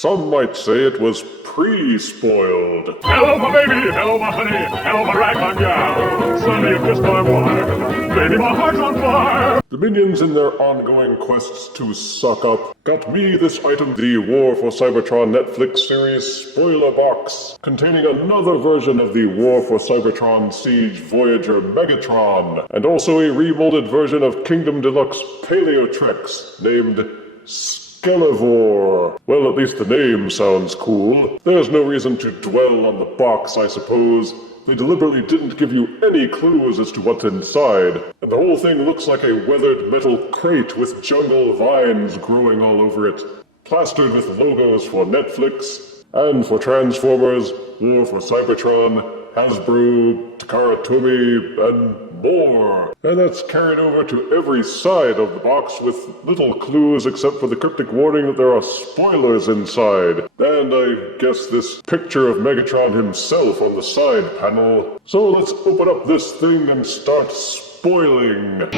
Some might say it was pre-spoiled. Hello, my baby. Hello, my honey. Hello, my ragtime gal. Sonny, you kissed my wife. Baby, my heart's on fire. The minions in their ongoing quests to suck up got me this item, the War for Cybertron Netflix series spoiler box, containing another version of the War for Cybertron Siege Voyager Megatron, and also a remolded version of Kingdom Deluxe Paleotrex named Skelivore. Well, at least the name sounds cool. There's no reason to dwell on the box, I suppose. They deliberately didn't give you any clues as to what's inside, and the whole thing looks like a weathered metal crate with jungle vines growing all over it, plastered with logos for Netflix, and for Transformers, War for Cybertron, Hasbro, Takara Tomy, and more. And that's carried over to every side of the box with little clues except for the cryptic warning that there are spoilers inside. And I guess this picture of Megatron himself on the side panel. So let's open up this thing and start spoiling.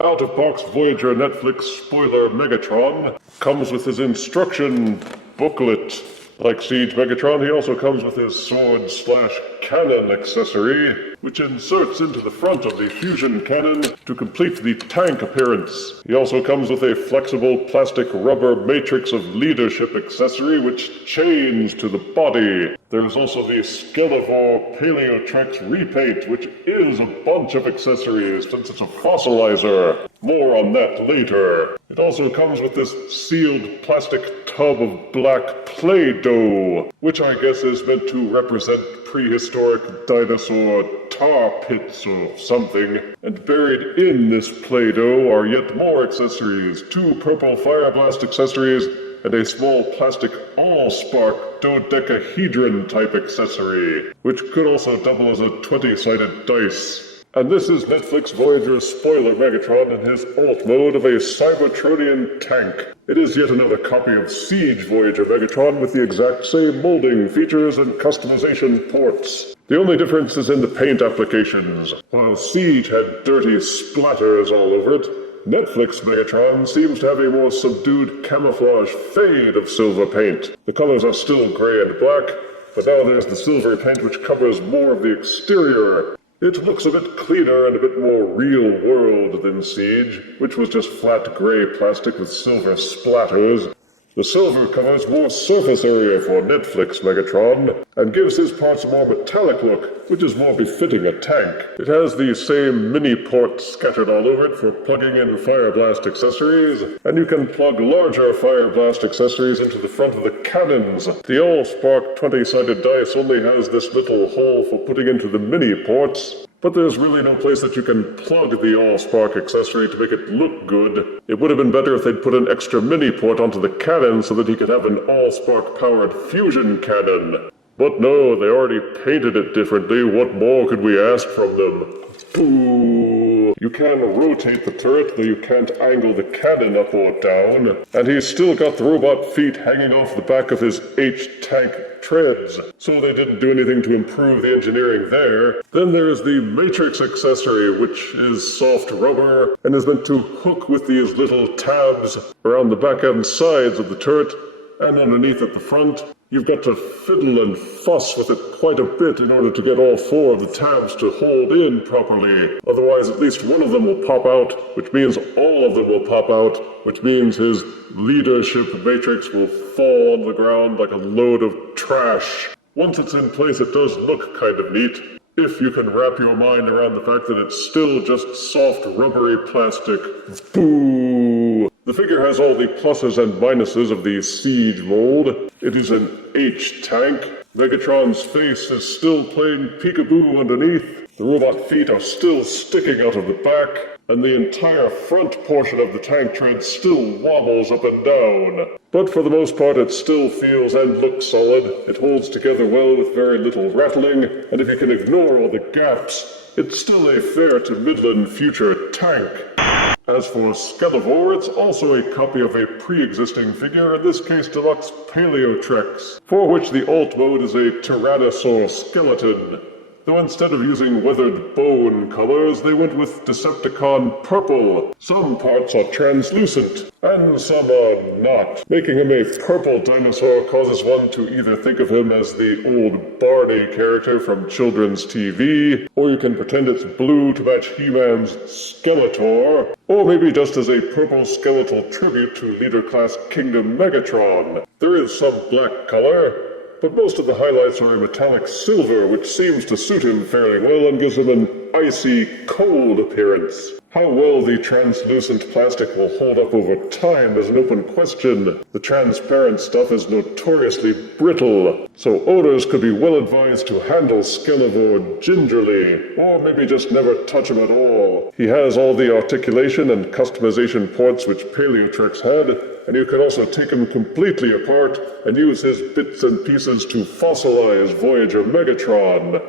Out-of-box Voyager Netflix spoiler Megatron comes with his instruction booklet. Like Siege Megatron, he also comes with his sword/cannon accessory, which inserts into the front of the fusion cannon to complete the tank appearance. He also comes with a flexible plastic rubber matrix of leadership accessory, which chains to the body. There's also the Skelivore Paleotrex repaint, which is a bunch of accessories since it's a fossilizer. More on that later. It also comes with this sealed plastic tub of black Play-Doh, which I guess is meant to represent prehistoric dinosaur tar pits or something. And buried in this Play-Doh are yet more accessories, 2 purple Fire Blast accessories, and a small plastic all-spark dodecahedron type accessory, which could also double as a 20-sided dice. And this is Netflix Voyager's spoiler Megatron in his alt mode of a Cybertronian tank. It is yet another copy of Siege Voyager Megatron with the exact same molding, features, and customization ports. The only difference is in the paint applications. While Siege had dirty splatters all over it, Netflix Megatron seems to have a more subdued camouflage fade of silver paint. The colors are still gray and black, but now there's the silver paint which covers more of the exterior. It looks a bit cleaner and a bit more real-world than Siege, which was just flat gray plastic with silver splatters. The silver covers more surface area for Netflix Megatron, and gives his parts a more metallic look, which is more befitting a tank. It has the same mini ports scattered all over it for plugging in Fire Blast accessories, and you can plug larger Fire Blast accessories into the front of the cannons. The All-Spark 20-sided dice only has this little hole for putting into the mini ports, but there's really no place that you can plug the All-Spark accessory to make it look good. It would have been better if they'd put an extra mini port onto the cannon so that he could have an All-Spark powered fusion cannon. But no, they already painted it differently. What more could we ask from them? Boo! You can rotate the turret, though you can't angle the cannon up or down. And he's still got the robot feet hanging off the back of his H-tank treads, so they didn't do anything to improve the engineering there. Then there's the Matrix accessory, which is soft rubber, and is meant to hook with these little tabs around the back and sides of the turret, and underneath at the front. You've got to fiddle and fuss with it quite a bit in order to get all 4 of the tabs to hold in properly. Otherwise, at least one of them will pop out, which means all of them will pop out, which means his leadership matrix will fall on the ground like a load of trash. Once it's in place, it does look kind of neat, if you can wrap your mind around the fact that it's still just soft, rubbery plastic. Boo! The figure has all the pluses and minuses of the Siege mold. It is an H-tank. Megatron's face is still plain peekaboo underneath. The robot feet are still sticking out of the back, and the entire front portion of the tank tread still wobbles up and down. But for the most part, it still feels and looks solid. It holds together well with very little rattling, and if you can ignore all the gaps, it's still a fair to middling future tank. As for Skelivore, it's also a copy of a pre-existing figure, in this case Deluxe Paleotrex, for which the alt mode is a Tyrannosaur skeleton. though instead of using weathered bone colors, they went with Decepticon purple. Some parts are translucent, and some are not. Making him a purple dinosaur causes one to either think of him as the old Barney character from children's TV, or you can pretend it's blue to match He-Man's Skeletor, or maybe just as a purple skeletal tribute to leader-class Kingdom Megatron. There is some black color, but most of the highlights are a metallic silver, which seems to suit him fairly well and gives him an icy, cold appearance. How well the translucent plastic will hold up over time is an open question. The transparent stuff is notoriously brittle, so owners could be well advised to handle Skelivore gingerly, or maybe just never touch him at all. He has all the articulation and customization ports which Paleotrex had, and you can also take him completely apart and use his bits and pieces to fossilize Voyager Megatron.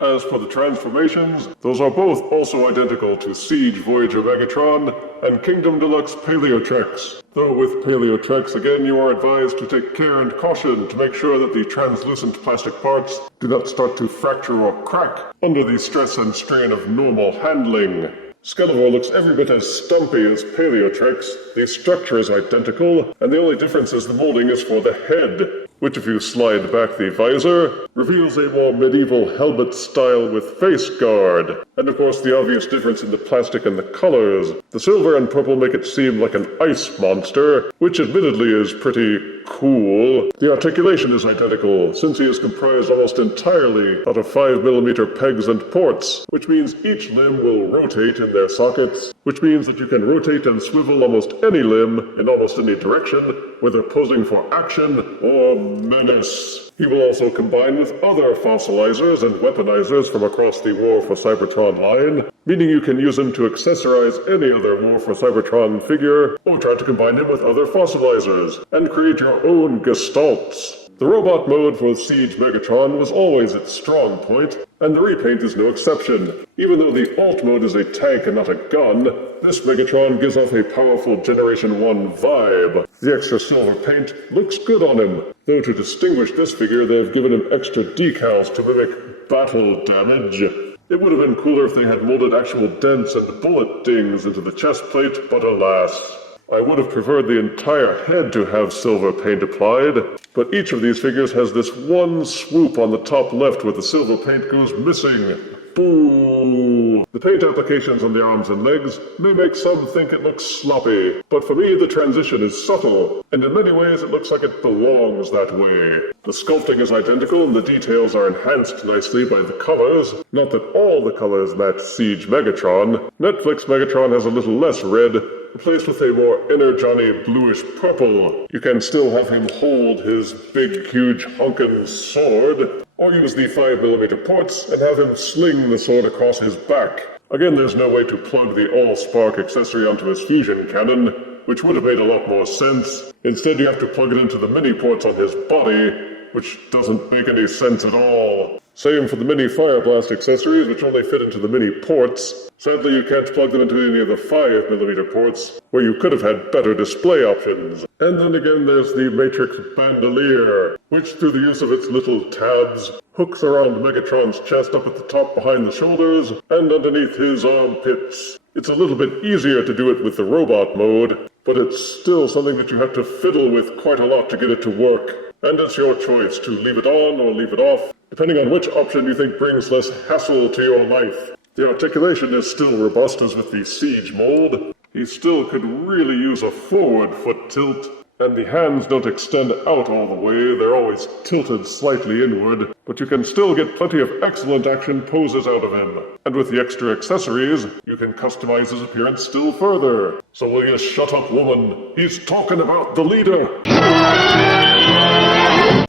As for the transformations, those are both also identical to Siege Voyager Megatron and Kingdom Deluxe Paleotrex. Though with Paleotrex, again, you are advised to take care and caution to make sure that the translucent plastic parts do not start to fracture or crack under the stress and strain of normal handling. Skelivore looks every bit as stumpy as Paleotrex, the structure is identical, and the only difference is the molding is for the head, which if you slide back the visor, reveals a more medieval helmet style with face guard. And of course the obvious difference in the plastic and the colors. The silver and purple make it seem like an ice monster, which admittedly is pretty cool. The articulation is identical, since he is comprised almost entirely out of 5mm pegs and ports, which means each limb will rotate in their sockets, which means that you can rotate and swivel almost any limb in almost any direction, whether posing for action or menace. He will also combine with other fossilizers and weaponizers from across the War for Cybertron line, meaning you can use him to accessorize any other War for Cybertron figure, or try to combine him with other fossilizers, and create your own gestalts. The robot mode for Siege Megatron was always its strong point, and the repaint is no exception. Even though the alt mode is a tank and not a gun, this Megatron gives off a powerful Generation 1 vibe. The extra silver paint looks good on him, though to distinguish this figure they have given him extra decals to mimic battle damage. It would have been cooler if they had molded actual dents and bullet dings into the chest plate, but alas. I would have preferred the entire head to have silver paint applied, but each of these figures has this one swoop on the top left where the silver paint goes missing. Boo! The paint applications on the arms and legs may make some think it looks sloppy, but for me the transition is subtle, and in many ways it looks like it belongs that way. The sculpting is identical and the details are enhanced nicely by the colors. Not that all the colors match Siege Megatron. Netflix Megatron has a little less red, replaced with a more Energon-y bluish purple. You can still have him hold his big, huge honkin' sword, or use the 5mm ports and have him sling the sword across his back. Again, there's no way to plug the all-spark accessory onto his fusion cannon, which would have made a lot more sense. Instead, you have to plug it into the mini-ports on his body, which doesn't make any sense at all. Same for the mini Fire Blast accessories, which only fit into the mini ports. Sadly, you can't plug them into any of the 5mm ports, where you could have had better display options. And then again, there's the Matrix Bandolier, which through the use of its little tabs, hooks around Megatron's chest up at the top behind the shoulders, and underneath his armpits. It's a little bit easier to do it with the robot mode, but it's still something that you have to fiddle with quite a lot to get it to work. And it's your choice to leave it on or leave it off, depending on which option you think brings less hassle to your life. The articulation is still robust as with the Siege mold. He still could really use a forward foot tilt, and the hands don't extend out all the way, they're always tilted slightly inward, but you can still get plenty of excellent action poses out of him. And with the extra accessories, you can customize his appearance still further. So will you shut up, woman? He's talking about the leader!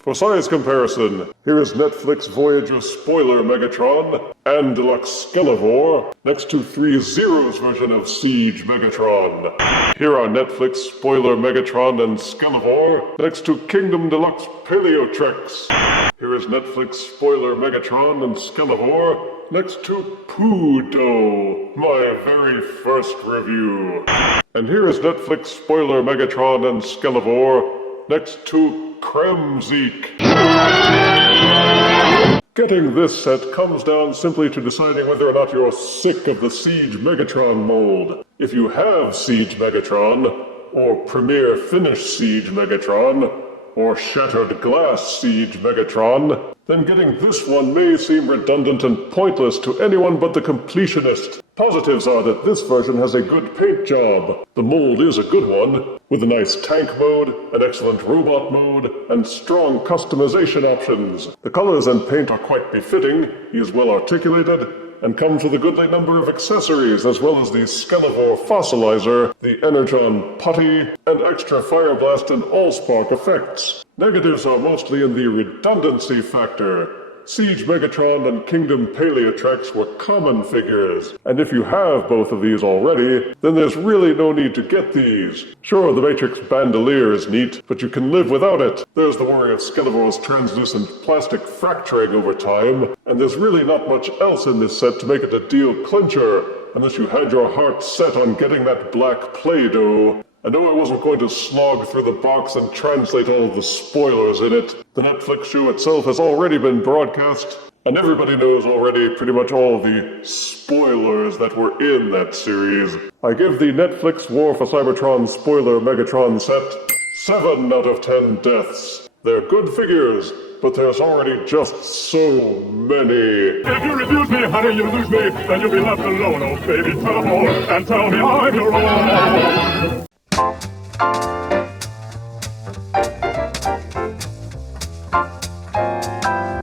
For size comparison, here is Netflix Voyager Spoiler Megatron and Deluxe Skelivore next to 3Zero's version of Siege Megatron. Here are Netflix Spoiler Megatron and Skelivore next to Kingdom Deluxe Paleotrex. Here is Netflix Spoiler Megatron and Skelivore next to Poodo, my very first review. And here is Netflix Spoiler Megatron and Skelivore next to Kremzeek. Getting this set comes down simply to deciding whether or not you're sick of the Siege Megatron mold. If you have Siege Megatron, or Premier Finish Siege Megatron, or Shattered Glass Siege Megatron, then getting this one may seem redundant and pointless to anyone but the completionist. Positives are that this version has a good paint job. The mold is a good one, with a nice tank mode, an excellent robot mode, and strong customization options. The colors and paint are quite befitting, he is well articulated, and comes with a goodly number of accessories, as well as the Skelivore Fossilizer, the Energon Putty, and extra Fire Blast and Allspark effects. Negatives are mostly in the redundancy factor. Siege Megatron and Kingdom Paleotrex were common figures, and if you have both of these already, then there's really no need to get these. Sure, the Matrix Bandolier is neat, but you can live without it. There's the worry of Skelivore's translucent plastic fracturing over time, and there's really not much else in this set to make it a deal clincher, unless you had your heart set on getting that black Play-Doh. I know I wasn't going to slog through the box and translate all of the spoilers in it. The Netflix show itself has already been broadcast, and everybody knows already pretty much all the spoilers that were in that series. I give the Netflix War for Cybertron spoiler Megatron set 7 out of 10 deaths. They're good figures, but there's already just so many. If you refuse me, honey, you lose me. Then you'll be left alone, oh baby. Tell them all and tell me I'm your own.